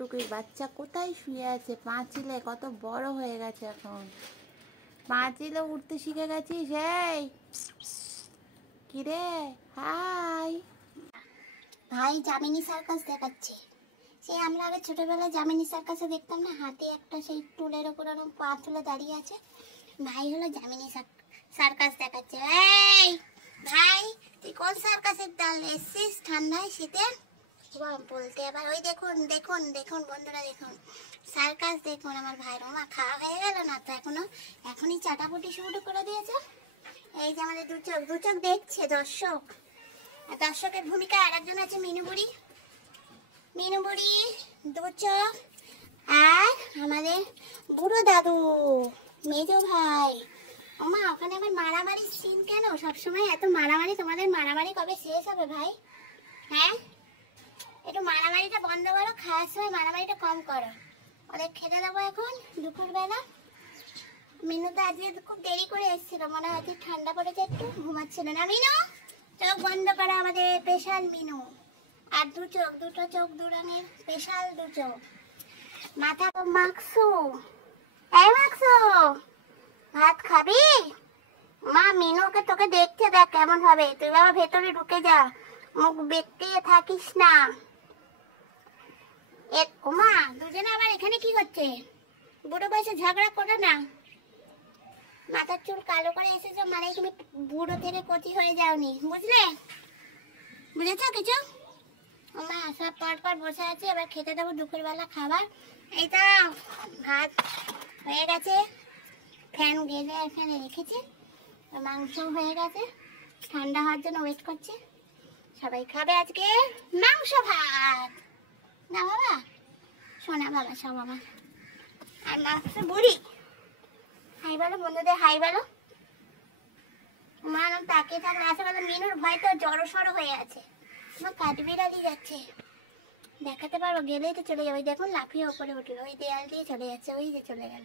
টুকটুকির বাচ্চা কোথায় শুয়ে আছে? পাঁচিলে কত বড় হয়ে গেছে এখন। পাঁচিলে উঠতে শিখে গেছিস? এই কিরে, হাই ভাই যামিনী সার্কাস দেখাচ্ছে। সেই আমরা আগে ছোটবেলায় যামিনী সার্কাসে দেখতাম না, হাতে একটা সেই টুলের ওপর ওরকম পা তুলে দাঁড়িয়ে আছে। ভাই হলো যামিনী সার্কাস দেখাচ্ছে। এই ভাই, তুই কোন সার্কাসের দল এসছিস ঠান্ডায় শীতে? বলতে এবার ওই দেখুন দেখুন দেখুন বন্ধুরা, দেখুন সার্কাস দেখুন। আমার ভাইয়ের মা খাওয়া হয়ে গেল না তো এখনই চাটাপুটি শুরু করে দিয়েছে। এই যে আমাদের দু চোখ দেখছে দর্শক। দর্শকের ভূমিকা আর একজন আছে মিনু বুড়ি দু চোখ, আর আমাদের বুড়ো দাদু মেজো ভাই। ওমা ওখানে আবার মারামারির সিন কেন? সবসময় এত মারামারি, তোমাদের মারামারি কবে শেষ হবে ভাই? হ্যাঁ, একটু মারামারিটা বন্ধ করো, খাওয়ার সময় মারামারিটা কম করো। ওদের খেতে দেবো এখন দুপুরবেলা। মিনু তো আজকে খুব দেরি করে এসেছিল, মনে হয় ঠান্ডা পড়েছে, একটু ঘুমাচ্ছিল না। মিনু চোখ বন্ধ করা, আমাদের স্পেশাল মিনু। আর দুটো চোখ দু রঙের স্পেশাল দু চোখ। মাথা তো মাখছো। এই মাখছো, ভাত খাবি? মা মিনুকে তোকে দেখতে দেখ কেমন হবে। তুই বাবা ভেতরে ঢুকে যা, মুখ বেঁকিয়ে থাকিস না। ওমা দুজনে আবার এখানে কি করছে? বুড়ো বয়সে ঝগড়া করো না। মাথার চুল কালো করে এসেছো মানে তুমি বুড়ো থেকে কচি হয়ে যাওনি, বুঝলে? বুঝেছো কিছু? ওমা সব পর বসে আছে, এবার খেতে দেবো দুপুরবেলা খাবার। এই তো ভাত হয়ে গেছে, ফ্যান গেলে এখানে রেখেছে। মাংস হয়ে গেছে, ঠান্ডা হওয়ার জন্য ওয়েট করছে। সবাই খাবে আজকে মাংস ভাত। না বাবা, শোনা বাবা, সব আমার। আর মাংস বুড়ি। হাই বলো বন্ধুদের, হাই বলো। মা তাকিয়ে থাকলে আসলে মিনুর ভয় তো জড়ো সড়ো হয়ে আছে। আমার কাঠবিড়ালি যাচ্ছে, দেখাতে পারবো? গেলেই তো চলে যাবে। দেখুন লাফিয়ে ওপরে উঠলো, ওই দেয়াল দিয়ে চলে যাচ্ছে, ওই যে চলে গেল।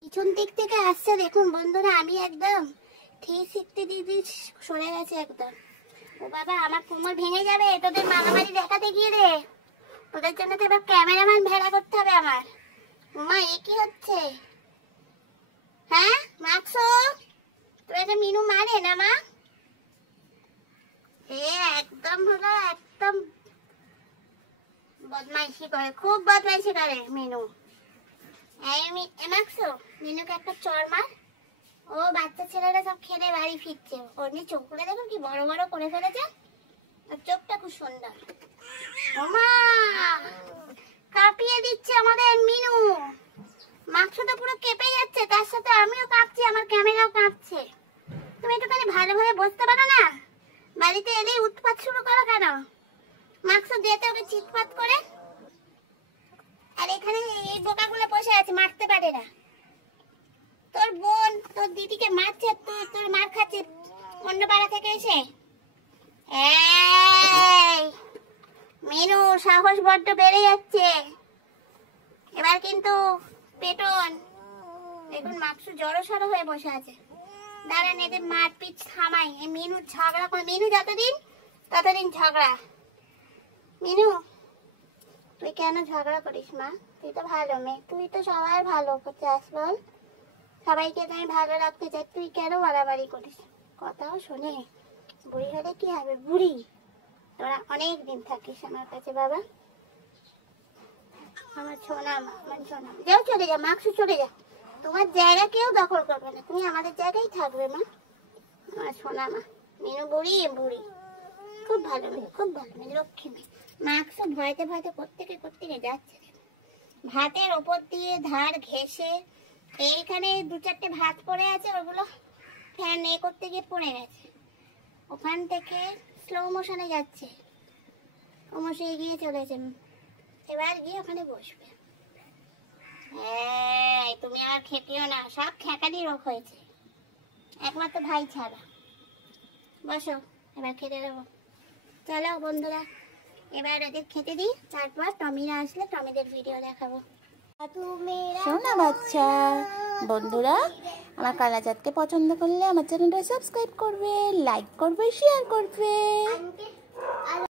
পিছন দিক থেকে আসছে দেখুন বন্ধুরা। আমি একদম 360 ডিগ্রি সরে গেছে একদম। ও বাবা, আমার কোমর ভেঙে যাবে তোদের মারামারি দেখাতে গিয়ে রে। তোদের জন্য তো এবার ক্যামেরাম্যান ভেড়া করতে হবে আমার। মা এ কি হচ্ছে? হ্যাঁ মাখছো? তোর একটা মিনু মারে না মা? একদম হলো একদম বদমাইশি করে, খুব বদমাইশি করে মিনু। মাখছো, মিনুকে একটা চড় মার। ও বাচ্চা ছেলেরা সব খেলে বাড়ি ফিরছে, ওর নিয়ে চোখগুলো দেখো কি বড় বড় করে ফেলেছে। আর চোখটা খুব সুন্দর। ওমা কাঁপিয়ে দিচ্ছে আমাদের মিনু। মাংস তো পুরো কেঁপে যাচ্ছে, তার সাথে আমিও কাঁপছি, আমার ক্যামেরাও কাঁপছে। তুমি একটুখানি ভালোভাবে বসতে পারো না? বাড়িতে এলেই উৎপাত শুরু করো কেন? মাংস দিতে হবে চিৎপাত করে। আর এখানে এই বোকাগুলো বসে আছে, মারতে পারে না। তোর বোন তোর দিদিকে মারছে, তোর মার খাচ্ছে অন্য পাড়া থেকে এসে। এই মিনু সাহস বড্ড বেড়ে যাচ্ছে, এবার কিন্তু পেটন। দেখুন মাংস জড়ো সড়ো হয়ে বসে আছে। দাঁড়ান এদের মারপিট থামাই। এই মিনু ঝগড়া করে, মিনু ততদিন ঝগড়া। মিনু তুই কেন ঝগড়া করিস মা? তুই তো ভালো মেয়ে, তুই তো সবার ভালো চাস বল। সবাইকে তুমি ভালো রাখতে চাই, তুই কেন মারামারি করিস? কথাও শোনে। বুড়ি হলে কি হবে? বুড়ি তোরা অনেক দিন থাকিস আমার কাছে বাবা। আমার সোনা মা, আমার সোনা। যাও চলে যা মাংস, চলে যা। তোমার জায়গা কেউ দখল করবে না, তুমি আমাদের জায়গায় থাকবে মা। আমার সোনা মা মিনু বুড়ি খুব ভালো মেয়ে, খুব ভালো মেয়ে, লক্ষ্মী মেয়ে। মাংস ভয়তে কোত্থেকে যাচ্ছে। ভাতের ওপর দিয়ে ধার ঘেঁষে এইখানে 2-4টে ভাত পড়ে আছে, ওগুলো ফ্যান করতে গিয়ে পড়ে গেছে। ওখান থেকে স্লো মোশনে যাচ্ছে, ক্রমশ এগিয়ে চলেছে। এবার গিয়ে ওখানে বসবে। তুমি আর খেপিও না, সব খেকানি রোগ হয়েছে, একমাত্র ভাই ছাড়া। বসো, এবার খেতে দেবো। চলো বন্ধুরা, এবার ওদের খেতে দিই, তারপর টমিরা আসলে টমিদের ভিডিও দেখাবো। শোনা বাচ্চা বন্ধুরা, আমার কালাচাঁদকে পছন্দ করলে আমার চ্যানেলটা সাবস্ক্রাইব করবে, লাইক করবে, শেয়ার করবে।